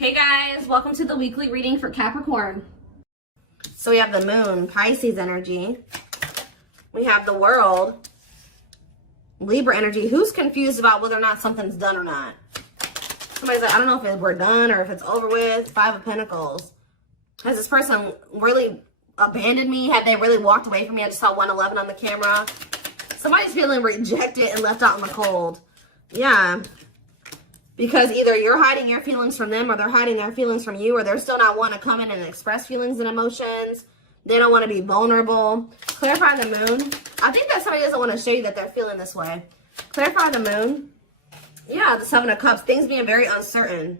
Hey guys, welcome to the weekly reading for Capricorn. So we have the moon, Pisces energy. We have the world, Libra energy. Who's confused about whether or not something's done or not? Somebody's like, I don't know if we're done or if it's over with. Five of Pentacles. Has this person really abandoned me? Have they really walked away from me? I just saw 111 on the camera. Somebody's feeling rejected and left out in the cold. Yeah. Because either you're hiding your feelings from them or they're hiding their feelings from you, or they're still not wanting to come in and express feelings and emotions. They don't want to be vulnerable. Clarify the moon. I think that somebody doesn't want to show you that they're feeling this way. Clarify the moon. Yeah, the Seven of Cups. Things being very uncertain.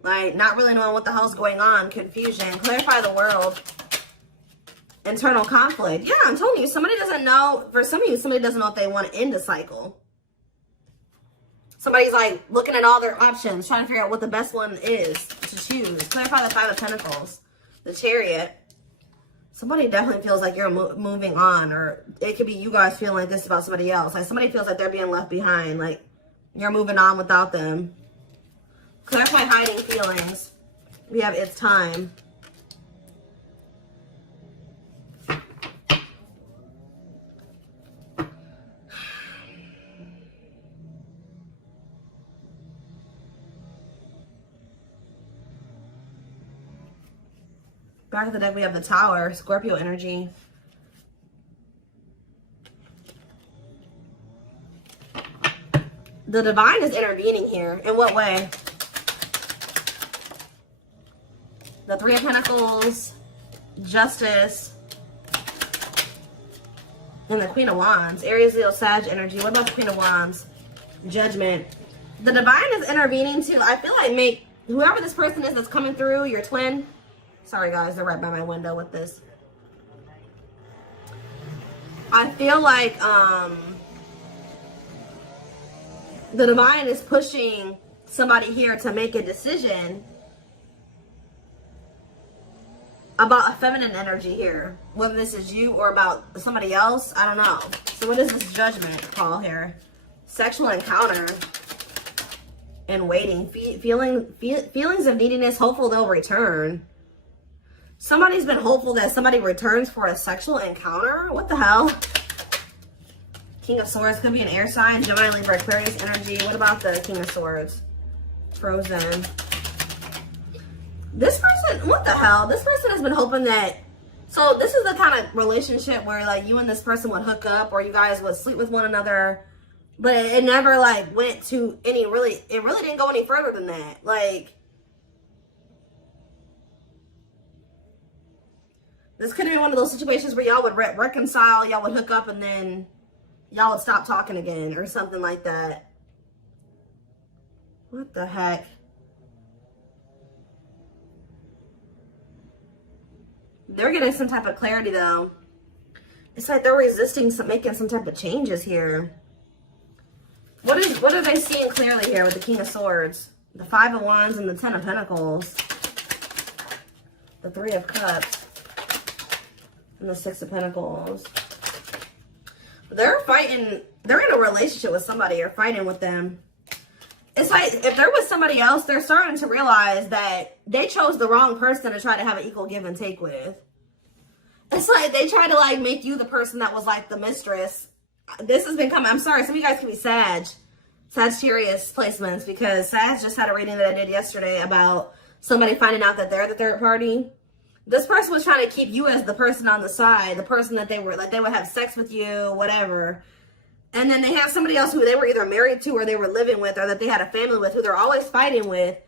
Like, not really knowing what the hell's going on. Confusion. Clarify the world. Internal conflict. Yeah, I'm telling you, somebody doesn't know. For some of you, somebody doesn't know if they want to end a cycle. Somebody's like looking at all their options, trying to figure out what the best one is to choose. Clarify the Five of Pentacles. The Chariot. Somebody definitely feels like you're moving on, or it could be you guys feeling like this about somebody else. Like somebody feels like they're being left behind, like you're moving on without them. Clarify hiding feelings. We have it's time. Back of the deck, we have the Tower, Scorpio energy. The Divine is intervening here. In what way? The Three of Pentacles, Justice, and the Queen of Wands. Aries, Leo, Sag energy. What about the Queen of Wands? Judgment. The Divine is intervening too. I feel like whoever this person is that's coming through, your twin. Sorry guys, they're right by my window with this. I feel like the Divine is pushing somebody here to make a decision about a feminine energy here. Whether this is you or about somebody else, I don't know. So what is this Judgment call here? Sexual encounter and waiting. Feelings of neediness, hopeful they'll return. Somebody's been hopeful that somebody returns for a sexual encounter. What the hell? King of Swords could be an air sign. Gemini, Libra, Aquarius energy. What about the King of Swords? Frozen. This person, what the hell? This person has been hoping that... So this is the kind of relationship where like you and this person would hook up or you guys would sleep with one another. But it never like went to any really... It really didn't go any further than that. Like... This could have been one of those situations where y'all would reconcile, y'all would hook up, and then y'all would stop talking again or something like that. What the heck? They're getting some type of clarity, though. It's like they're resisting making some type of changes here. What are they seeing clearly here with the King of Swords? The Five of Wands and the Ten of Pentacles. The Three of Cups. And the Six of Pentacles. They're fighting. They're in a relationship with somebody or fighting with them. It's like if they're with somebody else, they're starting to realize that they chose the wrong person to try to have an equal give and take with. It's like they try to like make you the person that was like the mistress. This has been coming. I'm sorry. Some of you guys can be Sagittarius placements because Sag just had a reading that I did yesterday about somebody finding out that they're the third party. This person was trying to keep you as the person on the side, the person that they were, like they would have sex with you, whatever. And then they have somebody else who they were either married to or they were living with or that they had a family with who they're always fighting with.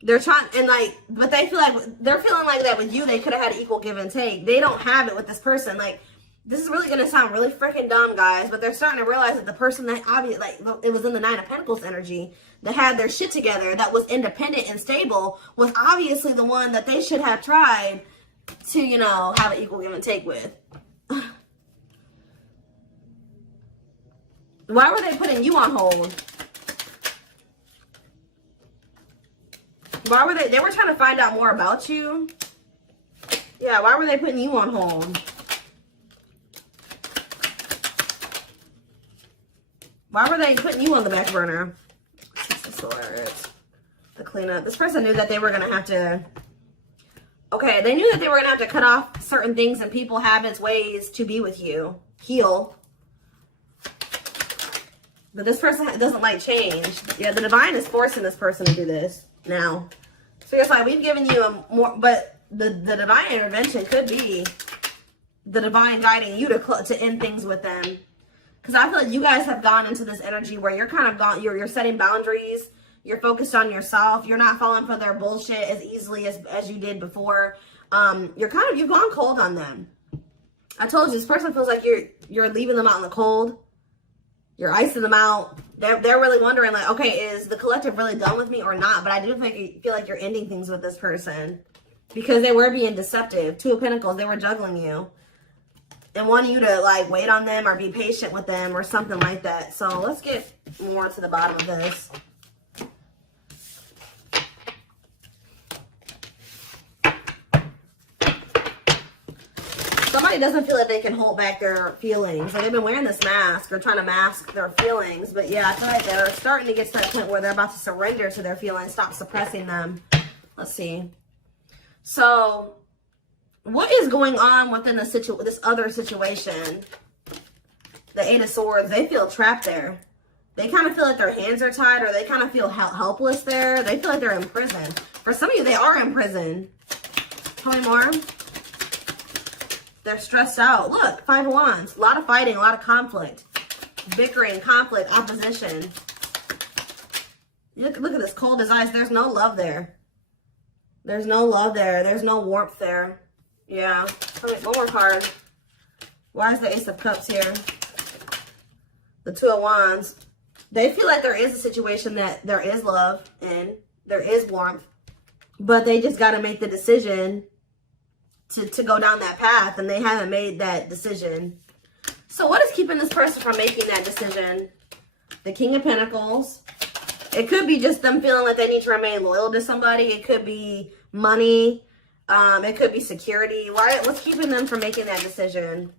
They're trying, and like, but they feel like, they're feeling like that with you, they could have had an equal give and take. They don't have it with this person. Like, this is really going to sound really freaking dumb, guys, but they're starting to realize that the person that obviously, like, it was in the Nine of Pentacles energy that had their shit together, that was independent and stable, was obviously the one that they should have tried to, you know, have an equal give and take with. Why were they putting you on hold? Why were they were trying to find out more about you? Yeah, why were they putting you on hold? Why were they putting you on the back burner? Six of Swords. The clean up. This person knew that they were going to have to... Okay, they knew that they were going to have to cut off certain things and people, habits, ways to be with you. Heal. But this person doesn't like change. Yeah, the divine is forcing this person to do this now. So it's like, we've given you a more... But the divine intervention could be the divine guiding you to end things with them. Because I feel like you guys have gone into this energy where you're kind of gone... You're setting boundaries. You're focused on yourself. You're not falling for their bullshit as easily as you did before. You've gone cold on them. I told you, this person feels like you're leaving them out in the cold. You're icing them out. They're really wondering, like, okay, is the collective really done with me or not? But I do feel like you're ending things with this person because they were being deceptive. Two of Pentacles, they were juggling you and wanting you to, like, wait on them or be patient with them or something like that. So let's get more to the bottom of this. Somebody doesn't feel like they can hold back their feelings. Like, they've been wearing this mask or trying to mask their feelings. But yeah, I feel like they're starting to get to that point where they're about to surrender to their feelings, stop suppressing them. Let's see. So, what is going on within this other situation? The Eight of Swords, they feel trapped there. They kind of feel like their hands are tied, or they kind of feel helpless there. They feel like they're in prison. For some of you, they are in prison. Tell me more. They're stressed out. Look, Five of Wands. A lot of fighting, a lot of conflict. Bickering, conflict, opposition. Look at this cold as ice. There's no love there. There's no love there. There's no warmth there. Yeah. One more card. Why is the Ace of Cups here? The Two of Wands. They feel like there is a situation that there is love and there is warmth. But they just got to make the decision to go down that path, and they haven't made that decision. So what is keeping this person from making that decision? The King of Pentacles. It could be just them feeling like they need to remain loyal to somebody. It could be money. It could be security. What's keeping them from making that decision?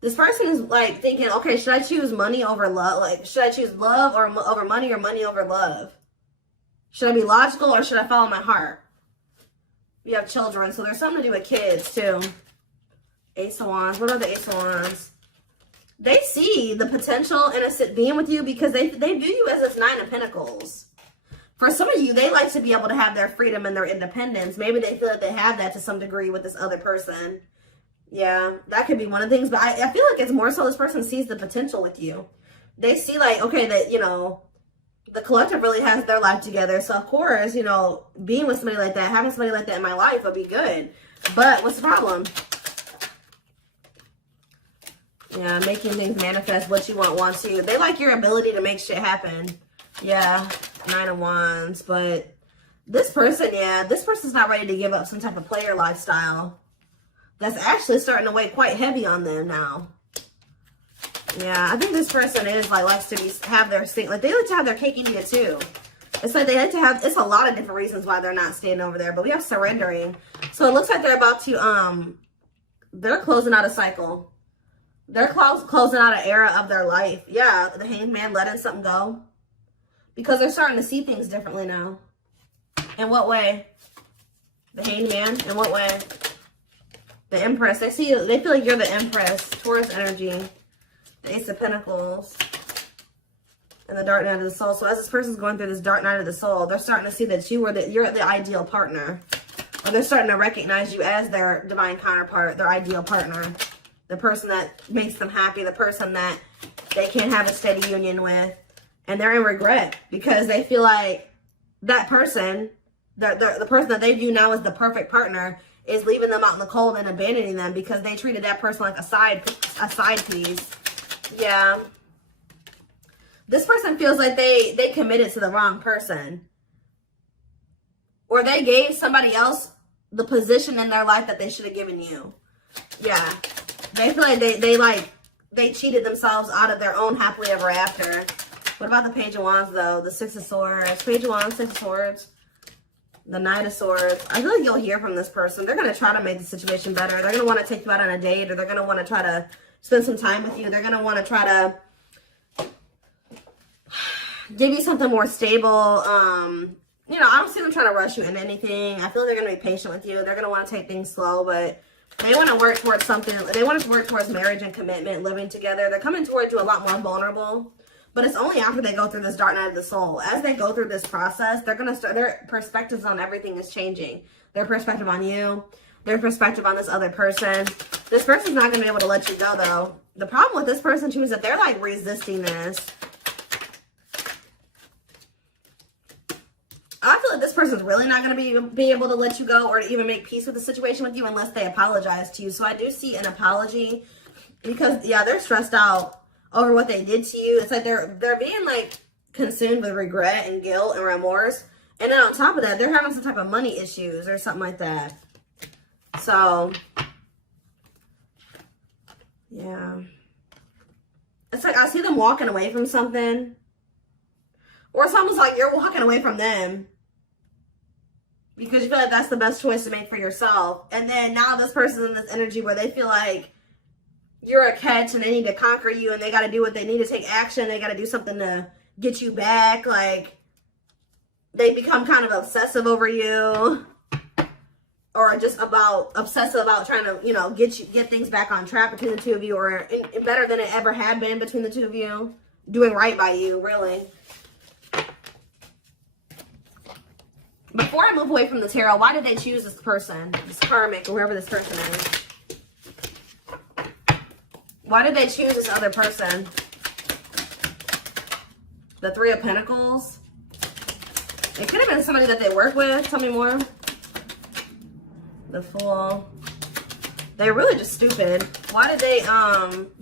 This person is like thinking, okay, should I choose money over love? Like, should I choose love over money or money over love? Should I be logical or should I follow my heart? We have children, so there's something to do with kids, too. Ace of Wands. What are the Ace of Wands? They see the potential in being with you because they view you as this Nine of Pentacles. For some of you, they like to be able to have their freedom and their independence. Maybe they feel like they have that to some degree with this other person. Yeah, that could be one of the things. But I feel like it's more so this person sees the potential with you. They see, like, okay, that, you know, the collective really has their life together. So, of course, you know, being with somebody like that, having somebody like that in my life would be good. But what's the problem? Yeah, making things manifest what you want to. They like your ability to make shit happen. Yeah, Nine of Wands. But this person, yeah, this person's not ready to give up some type of player lifestyle. That's actually starting to weigh quite heavy on them now. Yeah, I think this person is like likes to have their thing. Like, they like to have their cake and eat it too. It's like they like to have. It's a lot of different reasons why they're not staying over there. But we have surrendering. So it looks like they're about to they're closing out a cycle. They're closing out an era of their life. Yeah, the Hanged Man letting something go because they're starting to see things differently now. In what way? The Hanged Man. In what way? The Empress. They feel like you're the Empress. Taurus energy. The Ace of Pentacles. And the Dark Night of the Soul. So as this person's going through this Dark Night of the Soul, they're starting to see that you're the ideal partner. Or they're starting to recognize you as their divine counterpart, their ideal partner. The person that makes them happy, the person that they can have a steady union with. And they're in regret because they feel like that person, the person that they view now as the perfect partner, is leaving them out in the cold and abandoning them because they treated that person like a side piece. Yeah. This person feels like they committed to the wrong person. Or they gave somebody else the position in their life that they should have given you. Yeah. They feel like they cheated themselves out of their own happily ever after. What about the Page of Wands, though? The Six of Swords. Page of Wands, Six of Swords. The Knight of Swords. I feel like you'll hear from this person. They're going to try to make the situation better. They're going to want to take you out on a date, or they're going to want to try to spend some time with you. They're going to want to try to give you something more stable, you know, I don't see them trying to rush you into anything. I feel they're going to be patient with you. They're going to want to take things slow, but they want to work towards something. They want to work towards marriage and commitment, living together. They're coming towards you a lot more vulnerable, but it's only after they go through this dark night of the soul. As they go through this process, they're going to start, their perspectives on everything is changing. Their perspective on you, their perspective on this other person. This person's not going to be able to let you go, though. The problem with this person, too, is that they're, like, resisting this. I feel like this person's really not going to be able to let you go or to even make peace with the situation with you unless they apologize to you. So I do see an apology because, yeah, they're stressed out over what they did to you. It's like they're being, like, consumed with regret and guilt and remorse. And then on top of that, they're having some type of money issues or something like that. So, yeah. It's like I see them walking away from something. Or it's almost like you're walking away from them because you feel like that's the best choice to make for yourself. And then now this person's in this energy where they feel like you're a catch and they need to conquer you and they got to do what they need to take action. They got to do something to get you back. Like, they become kind of obsessive over you or just obsessive about trying to, you know, get things back on track between the two of you or better than it ever had been between the two of you. Doing right by you, really. Before I move away from the tarot, why did they choose this person? This karmic, or whoever this person is. Why did they choose this other person? The Three of Pentacles. It could have been somebody that they work with. Tell me more. The Fool. They're really just stupid. Why did they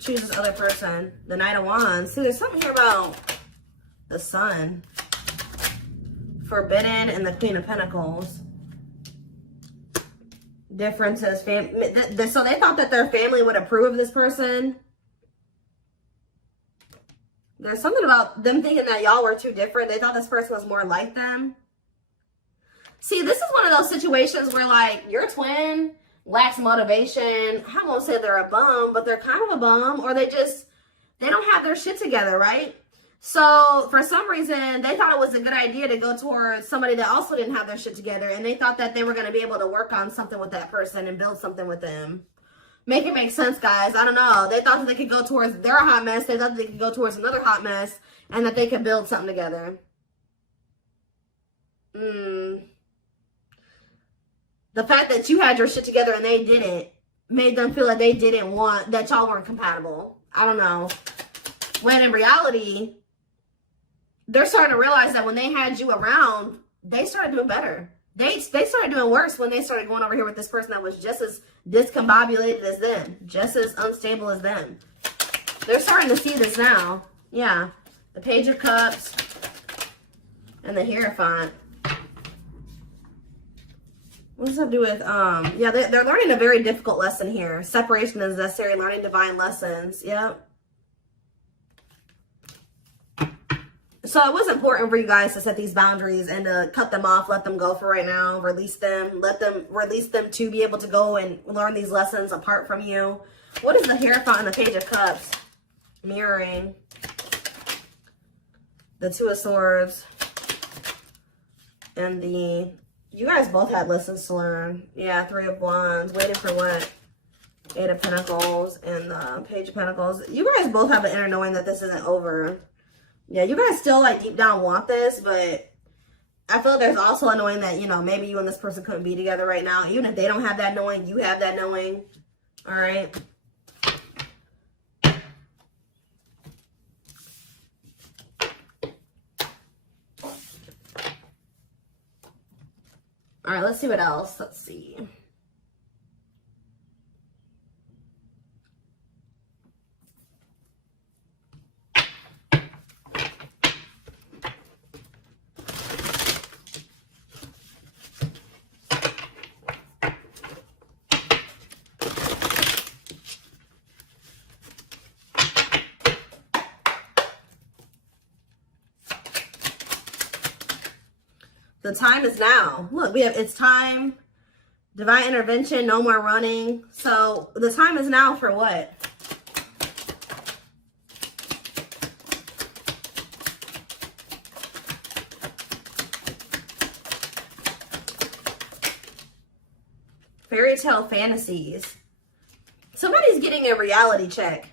choose this other person? The Knight of Wands. See, there's something here about the Sun. Forbidden and the Queen of Pentacles. Differences. So they thought that their family would approve of this person. There's something about them thinking that y'all were too different. They thought this person was more like them. See, this is one of those situations where, like, your twin lacks motivation. I won't say they're a bum, but they're kind of a bum. Or they don't have their shit together, right? So, for some reason, they thought it was a good idea to go towards somebody that also didn't have their shit together. And they thought that they were going to be able to work on something with that person and build something with them. Make it make sense, guys. I don't know. They thought that they could go towards their hot mess. They thought that they could go towards another hot mess. And that they could build something together. The fact that you had your shit together and they didn't made them feel like they didn't want, that y'all weren't compatible. I don't know. When in reality, they're starting to realize that when they had you around, they started doing better. They started doing worse when they started going over here with this person that was just as discombobulated as them. Just as unstable as them. They're starting to see this now. Yeah. The Page of Cups. And the Hierophant. What does that have to do with, yeah, they're learning a very difficult lesson here. Separation is necessary, learning divine lessons. Yep. So it was important for you guys to set these boundaries and to cut them off, let them go for right now, release them, release them to be able to go and learn these lessons apart from you. What is the Hierophant and the Page of Cups? Mirroring. The Two of Swords. And the, you guys both had lessons to learn. Yeah, Three of Wands. Waiting for what? Eight of Pentacles and the Page of Pentacles. You guys both have the inner knowing that this isn't over. Yeah, you guys still, like, deep down want this, but I feel like there's also a knowing that, you know, maybe you and this person couldn't be together right now. Even if they don't have that knowing, you have that knowing. All right. All right, let's see what else. Let's see. The time is now. Look, we have, it's time, divine intervention, no more running. So the time is now for what? Fairy tale fantasies. Somebody's getting a reality check.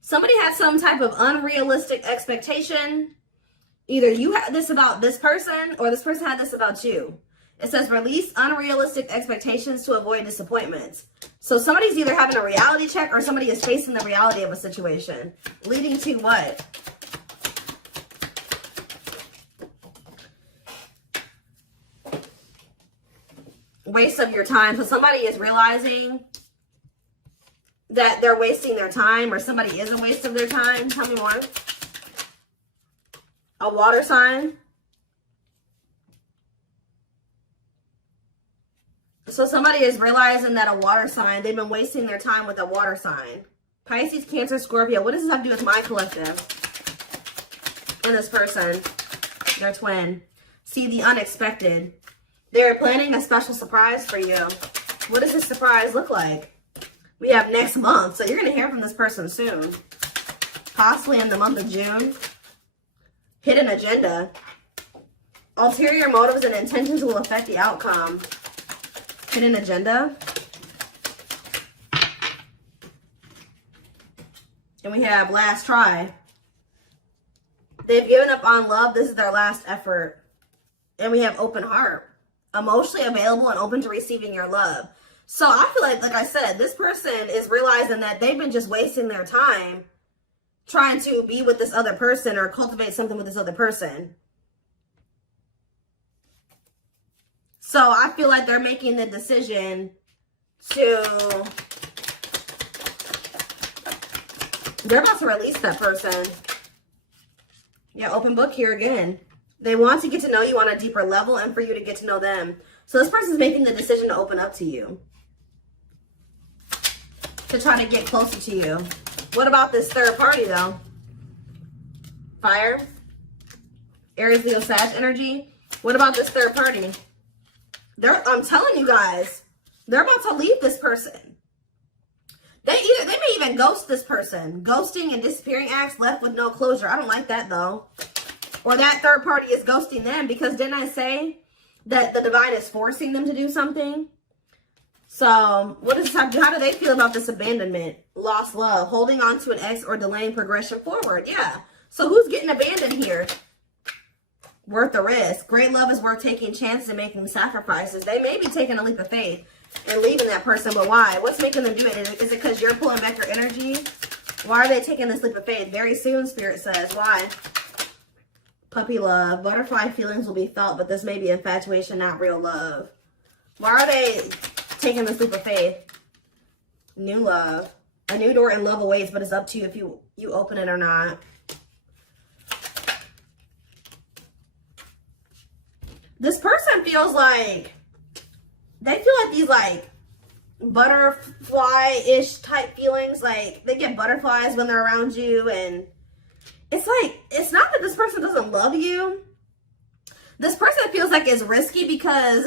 Somebody had some type of unrealistic expectation. Either you had this about this person or this person had this about you. It says release unrealistic expectations to avoid disappointments. So somebody's either having a reality check or somebody is facing the reality of a situation. Leading to what? Waste of your time. So somebody is realizing that they're wasting their time, or somebody is a waste of their time. Tell me more. A water sign. So somebody is realizing that a water sign, they've been wasting their time with a water sign. Pisces, Cancer, Scorpio. What does this have to do with my collective? And this person, their twin. See the unexpected. They're planning a special surprise for you. What does this surprise look like? We have next month, so you're going to hear from this person soon. Possibly in the month of June. Hidden agenda. Ulterior motives and intentions will affect the outcome. Hidden agenda. And we have last try. They've given up on love. This is their last effort. And we have open heart. Emotionally available and open to receiving your love. So I feel like I said, this person is realizing that they've been just wasting their time trying to be with this other person or cultivate something with this other person. So I feel like they're making the decision to, they're about to release that person. Yeah, open book here again. They want to get to know you on a deeper level and for you to get to know them. So this person's making the decision to open up to you. To try to get closer to you. What about this third party though? Fire. Aries, Leo, Sag energy. What about this third party? I'm telling you guys, they're about to leave this person. They may even ghost this person. Ghosting and disappearing acts, left with no closure. I don't like that though. Or that third party is ghosting them, because didn't I say that the divine is forcing them to do something? So what does this have to do? How do they feel about this abandonment? Lost love, holding on to an ex, or delaying progression forward. Yeah. So who's getting abandoned here? Worth the risk. Great love is worth taking chances and making sacrifices. They may be taking a leap of faith and leaving that person, but why? What's making them do it? Is it because you're pulling back your energy? Why are they taking this leap of faith? Very soon, Spirit says. Why? Puppy love. Butterfly feelings will be felt, but this may be infatuation, not real love. Why are they taking this leap of faith? New love. A new door and love awaits, but it's up to you if you open it or not. This person feels like, they feel like these like butterfly-ish type feelings. Like they get butterflies when they're around you, and it's like, it's not that this person doesn't love you. This person feels like it's risky because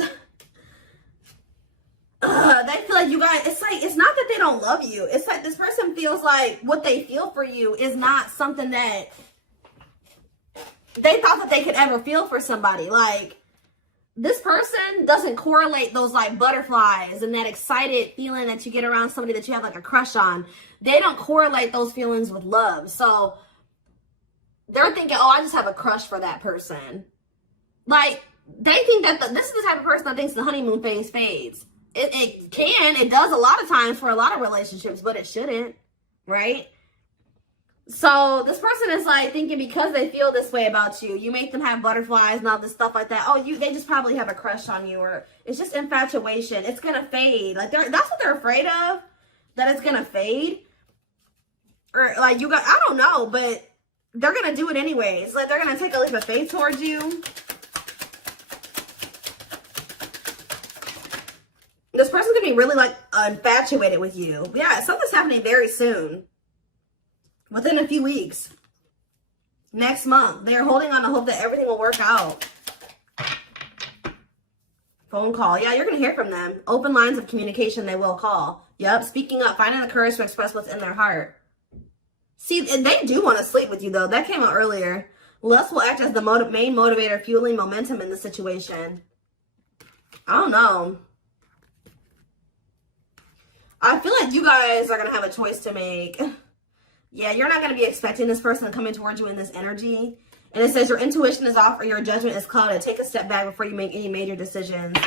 they feel like you guys, it's not that they don't love you. It's like this person feels like what they feel for you is not something that they thought that they could ever feel for somebody. Like, this person doesn't correlate those like butterflies and that excited feeling that you get around somebody that you have like a crush on. They don't correlate those feelings with love. So they're thinking, oh, I just have a crush for that person. Like, they think that this is the type of person that thinks the honeymoon phase fades. It does a lot of times for a lot of relationships, but it shouldn't, right? So this person is like thinking because they feel this way about you, you make them have butterflies and all this stuff like that. Oh, they just probably have a crush on you, or it's just infatuation. It's gonna fade. Like that's what they're afraid of, that it's gonna fade. Or like I don't know, but they're gonna do it anyways. Like they're gonna take a leap of faith towards you. This person's gonna be really like infatuated with you. Yeah, something's happening very soon. Within a few weeks. Next month. They're holding on to hope that everything will work out. Phone call. Yeah, you're going to hear from them. Open lines of communication, they will call. Yep, speaking up, finding the courage to express what's in their heart. See, they do want to sleep with you, though. That came out earlier. Lust will act as the main motivator, fueling momentum in the situation. I don't know. I feel like you guys are going to have a choice to make. Yeah, you're not going to be expecting this person coming towards you in this energy. And it says your intuition is off or your judgment is clouded. Take a step back before you make any major decisions.